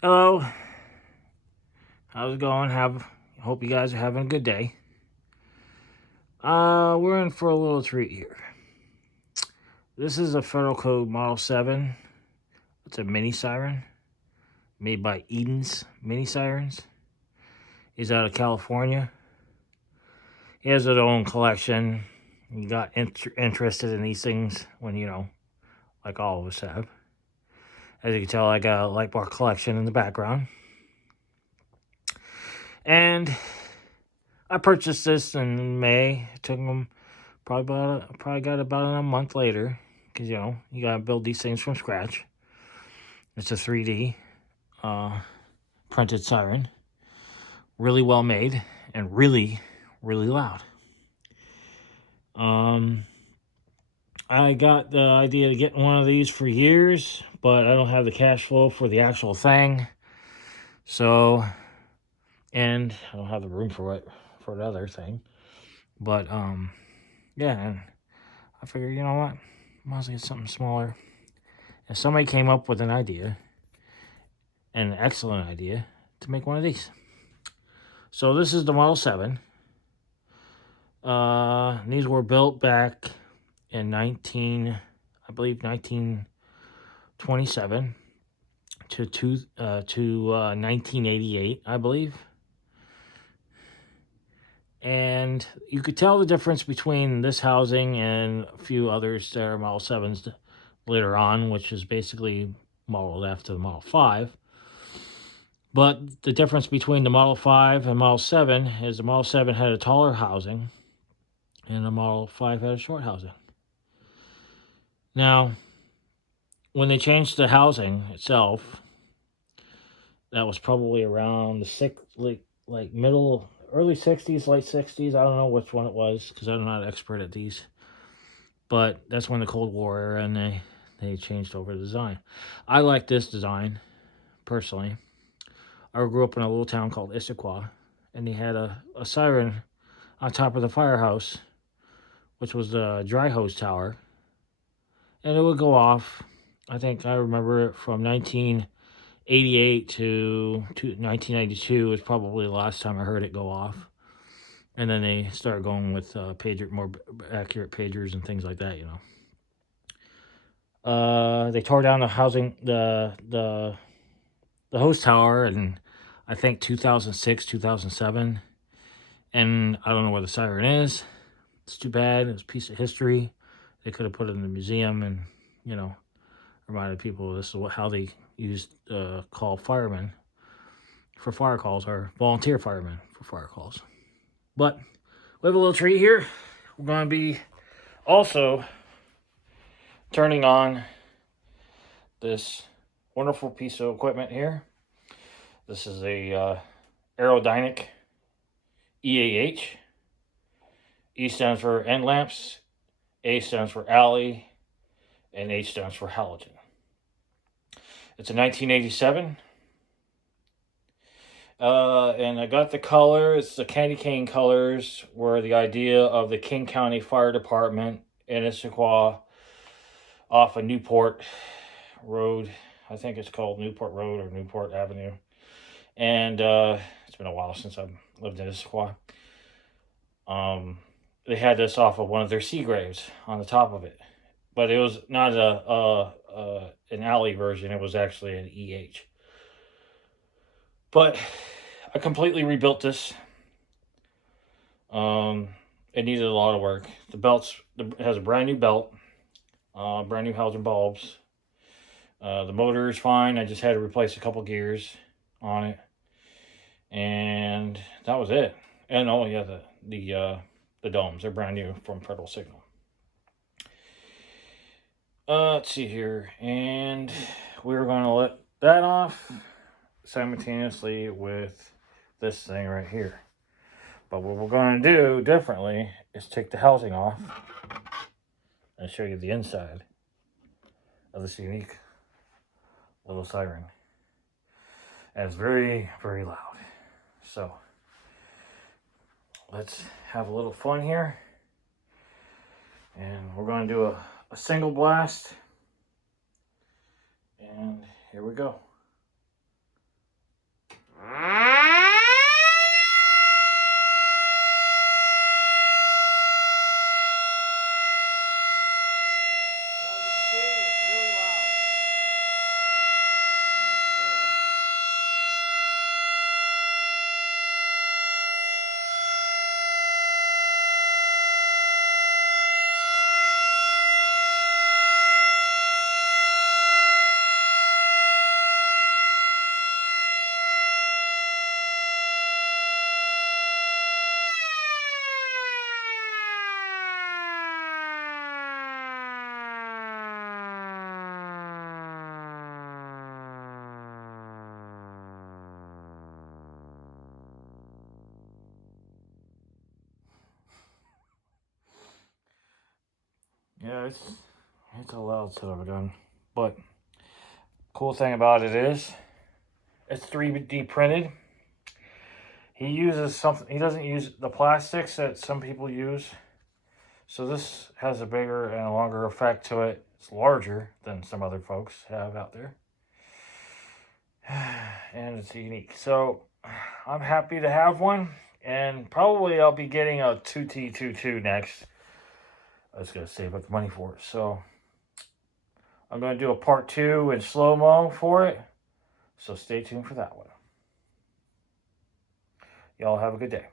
Hello, how's it going? Hope you guys are having a good day. We're in for a little treat here. This is a Fedelcode Model 7. It's a mini siren made by Edaan's Mini Sirens. He's out of California. He has his own collection. He got interested in these things when, like all of us have. As you can tell, I got a light bar collection in the background. And I purchased this in May. It took him probably got about a month later, because you gotta build these things from scratch. It's a 3D printed siren, really well made and really loud. I got the idea to get one of these for years, but I don't have the cash flow for the actual thing. So, and I don't have the room for it for another thing. But yeah, and I figured, you know what, might as well get something smaller. And somebody came up with an idea, an excellent idea, to make one of these. So this is the Model 7. These were built back in 1927 to 1988, I believe. And you could tell the difference between this housing and a few others that are Model 7s later on, which is basically modeled after the Model 5. But the difference between the Model 5 and Model 7 is the Model 7 had a taller housing and the Model 5 had a short housing. Now, when they changed the housing itself, that was probably around the early 60s, late 60s. I don't know which one it was because I'm not an expert at these. But that's when the Cold War era, and they changed over the design. I like this design, personally. I grew up in a little town called Issaquah, and they had a siren on top of the firehouse, which was the dry hose tower. And it would go off. I think I remember it from 1988 to 1992 was probably the last time I heard it go off. And then they started going with more accurate pagers and things like that, They tore down the housing, the hose tower in, I think, 2006, 2007. And I don't know where the siren is. It's too bad. It's a piece of history. They could have put it in the museum and, reminded people this is how they used call firemen for fire calls, or volunteer firemen for fire calls. But we have a little treat here. We're going to be also turning on this wonderful piece of equipment here. This is a aerodynamic EAH. E stands for end lamps, A stands for alley, and H stands for halogen. It's a 1987. And I got the color. It's the candy cane colors, were the idea of the King County Fire Department in Issaquah off of Newport Road. I think it's called Newport Road or Newport Avenue. And it's been a while since I've lived in Issaquah. They had this off of one of their sea graves on the top of it. But it was not an alley version. It was actually an EH. But I completely rebuilt this. It needed a lot of work. It has a brand new belt, brand new halogen bulbs. The motor is fine. I just had to replace a couple gears on it, and that was it. And oh yeah, the domes, they're brand new from Federal Signal. Let's see here, and we're going to let that off simultaneously with this thing right here. But what we're going to do differently is take the housing off and show you the inside of this unique little siren. And it's very, very loud. So let's have a little fun here. And we're going to do a single blast. And here we go. it's a loud son of a gun. But cool thing about it is it's 3D printed. He uses something, he doesn't use the plastics that some people use. So this has a bigger and a longer effect to it. It's larger than some other folks have out there. And it's unique. So I'm happy to have one. And probably I'll be getting a 2T22 next. I was going to save up the money for it. So I'm going to do a part 2 in slow-mo for it. So stay tuned for that one. Y'all have a good day.